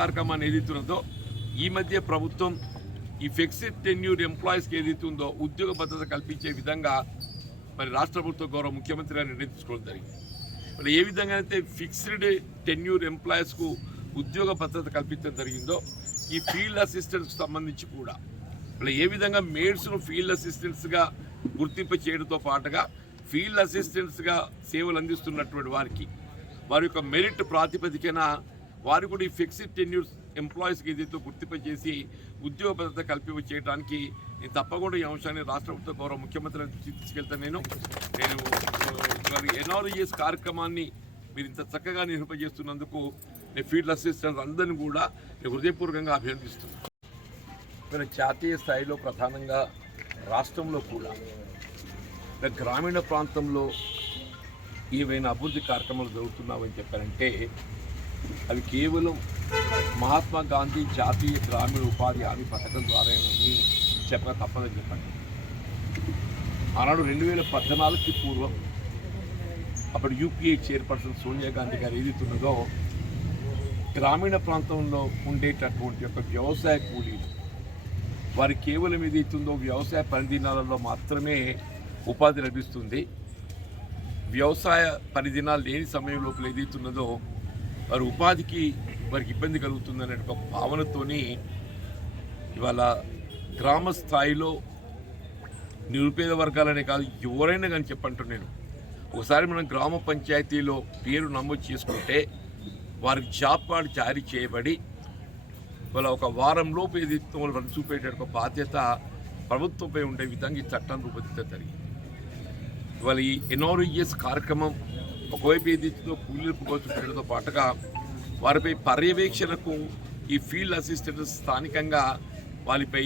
కార్యక్రమాన్ని ఏదైతున్నదో ఈ మధ్య ప్రభుత్వం ఈ ఫిక్స్డ్ టెన్యూర్ ఎంప్లాయీస్కి ఏదైతుందో ఉద్యోగ భద్రత కల్పించే విధంగా మరి రాష్ట్ర ప్రభుత్వ గౌరవ ముఖ్యమంత్రి గారు నిర్ణయం తీసుకోవడం జరిగింది. మరి ఏ విధంగా అయితే ఫిక్స్డ్ టెన్యూర్ ఎంప్లాయీస్కు ఉద్యోగ భద్రత కల్పించడం జరిగిందో ఈ ఫీల్డ్ అసిస్టెంట్స్కి సంబంధించి కూడా మరి ఏ విధంగా మేడ్స్ను ఫీల్డ్ అసిస్టెంట్స్గా గుర్తింపు చేయడంతో పాటుగా ఫీల్డ్ అసిస్టెంట్స్గా సేవలు అందిస్తున్నటువంటి వారి యొక్క మెరిట్ ప్రాతిపదికన వారు కూడా ఈ ఫిక్స్డ్ టెన్యూర్ ఎంప్లాయీస్కి ఏదైతే గుర్తింపు చేసి ఉద్యోగ భద్రత కల్పింప చేయడానికి నేను తప్పకుండా ఈ అంశాన్ని రాష్ట్ర ప్రభుత్వ గౌరవ ముఖ్యమంత్రి తీసుకెళ్తాను. నేను ఎన్ఆర్ఈఎస్ కార్యక్రమాన్ని మీరు ఇంత చక్కగా నిర్వహింపజేస్తున్నందుకు నేను ఫీల్డ్ అసిస్టెంట్స్ అందరినీ కూడా నేను హృదయపూర్వకంగా అభినందిస్తున్నాను. ఇక్కడ జాతీయ స్థాయిలో ప్రధానంగా రాష్ట్రంలో కూడా గ్రామీణ ప్రాంతంలో ఏవైనా అభివృద్ధి కార్యక్రమాలు జరుగుతున్నామని చెప్పారంటే అవి కేవలం మహాత్మా గాంధీ జాతీయ గ్రామీణ ఉపాధి హామీ పథకం ద్వారా చెప్పక తప్పదని చెప్పండి. ఆనాడు 2014కి పూర్వం అప్పుడు యూపీఏ చైర్పర్సన్ సోనియా గాంధీ గారు ఏదైతున్నదో గ్రామీణ ప్రాంతంలో ఉండేటటువంటి యొక్క వ్యవసాయ కూలీలు వారి కేవలం ఏదైతుందో వ్యవసాయ పనిదినాలలో మాత్రమే ఉపాధి లభిస్తుంది. వ్యవసాయ పనిదినాలు లేని సమయం లోపల ఏదైతున్నదో వారి ఉపాధికి వారికి ఇబ్బంది కలుగుతుందనే ఒక భావనతోని ఇవాళ గ్రామ స్థాయిలో నిరుపేద వర్గాలనే కాదు ఎవరైనా కానీ చెప్పంటున్నాను, ఒకసారి మనం గ్రామ పంచాయతీలో పేరు నమోదు చేసుకుంటే వారికి జాబ్ కార్డు జారీ చేయబడి వాళ్ళ ఒక వారంలోపు ఏదైతే వాళ్ళు చూపేట ఒక బాధ్యత ప్రభుత్వంపై ఉండే విధంగా ఈ చట్టాన్ని రూపొందించడం జరిగింది. ఇవాళ ఈ ఎన్ఆర్ఈఎస్ కార్యక్రమం ఒకవైపు ఏదైతుందో కూలీలకు చూపించడంతో పాటుగా వారిపై పర్యవేక్షణకు ఈ ఫీల్డ్ అసిస్టెంట్స్ స్థానికంగా వారిపై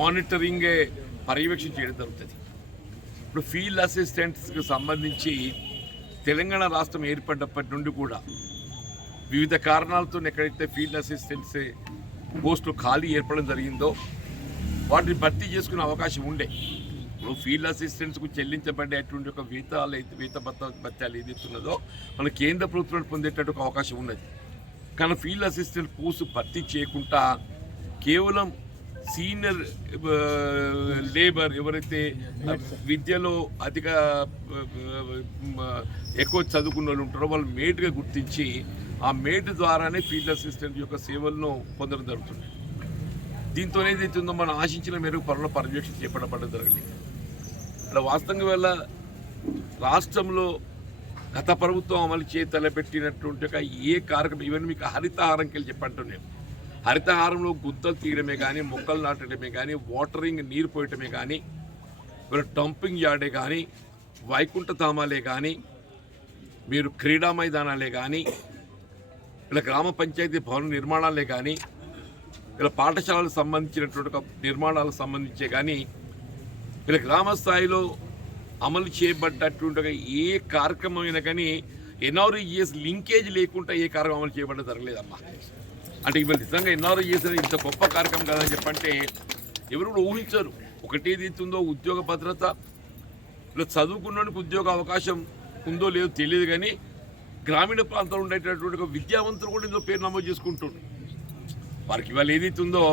మానిటరింగ్ పర్యవేక్షణ చేయడం జరుగుతుంది. ఇప్పుడు ఫీల్డ్ అసిస్టెంట్స్కి సంబంధించి తెలంగాణ రాష్ట్రం ఏర్పడినప్పటి నుండి కూడా వివిధ కారణాలతో ఎక్కడైతే ఫీల్డ్ అసిస్టెంట్స్ పోస్టులు ఖాళీ ఏర్పడడం జరిగిందో వాటిని భర్తీ చేసుకునే అవకాశం ఉండే. ఇప్పుడు ఫీల్డ్ అసిస్టెంట్స్కు చెల్లించబడేటువంటి ఒక వేత భత్యాలు ఏదైతున్నదో మన కేంద్ర ప్రభుత్వం పొందేటట్టు ఒక అవకాశం ఉన్నది. కానీ ఫీల్డ్ అసిస్టెంట్ పోస్టు భర్తీ చేయకుండా కేవలం సీనియర్ లేబర్ ఎవరైతే విద్యలో ఎక్కువ చదువుకున్న వాళ్ళు ఉంటారో వాళ్ళు మేట్గా గుర్తించి ఆ మేట్ ద్వారానే ఫీల్డ్ అసిస్టెంట్ యొక్క సేవలను పొందడం జరుగుతుంది. దీంతో ఏదైతుందో మనం ఆశించిన మేరకు పనుల పర్యవేక్షణ చేపట్టబడడం జరగలేదు. ఇలా వాస్తవంగా వల్ల రాష్ట్రంలో గత ప్రభుత్వం అమలు తలపెట్టినటువంటి ఒక ఏ కార్యక్రమం ఈవెన్ మీకు హరితహారంకి వెళ్ళి చెప్పంటున్నాం. హరితహారంలో గుంతలు తీయడమే కానీ, మొక్కలు నాటడమే కానీ, వాటరింగ్ నీరు పోయటమే కానీ, డంపింగ్ యార్డే కానీ, వైకుంఠ ధామాలే కానీ, మీరు క్రీడా మైదానాలే కానీ, ఇలా గ్రామ పంచాయతీ భవన నిర్మాణాలే కానీ, ఇలా పాఠశాలకు సంబంధించినటువంటి నిర్మాణాలకు సంబంధించే కానీ, ఇలా గ్రామ స్థాయిలో అమలు చేయబడ్డటువంటి ఏ కార్యక్రమం అయినా కానీ ఎన్ఆర్ఈఎస్ లింకేజ్ లేకుండా ఏ కార్యక్రమం అమలు చేయబడ్డ జరగలేదమ్మా. అంటే ఇవాళ నిజంగా ఎన్ఆర్ఈఎస్ అనేది ఇంత గొప్ప కార్యక్రమం కాదని చెప్పంటే ఎవరు కూడా ఊహించరు. ఒకటేది ఇస్తుందో ఉద్యోగ భద్రత, ఇలా చదువుకున్నోనికి ఉద్యోగ అవకాశం ఉందో లేదో తెలియదు, కానీ గ్రామీణ ప్రాంతంలో ఉండేటటువంటి విద్యావంతులు కూడా ఇందులో పేరు నమోదు చేసుకుంటుండ్రు. వారికి ఇవాళ ఏదైతుందో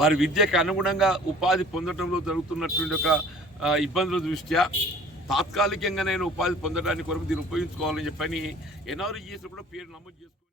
వారి విద్యకు అనుగుణంగా ఉపాధి పొందడంలో జరుగుతున్నటువంటి ఒక ఇబ్బందుల దృష్ట్యా తాత్కాలికంగానైనా ఉపాధి పొందడానికి కొరకు దీన్ని ఉపయోగించుకోవాలని చెప్పని ఎన్ఆర్ఈఎస్ కూడా పేరు నమోదు చేసుకోవాలి.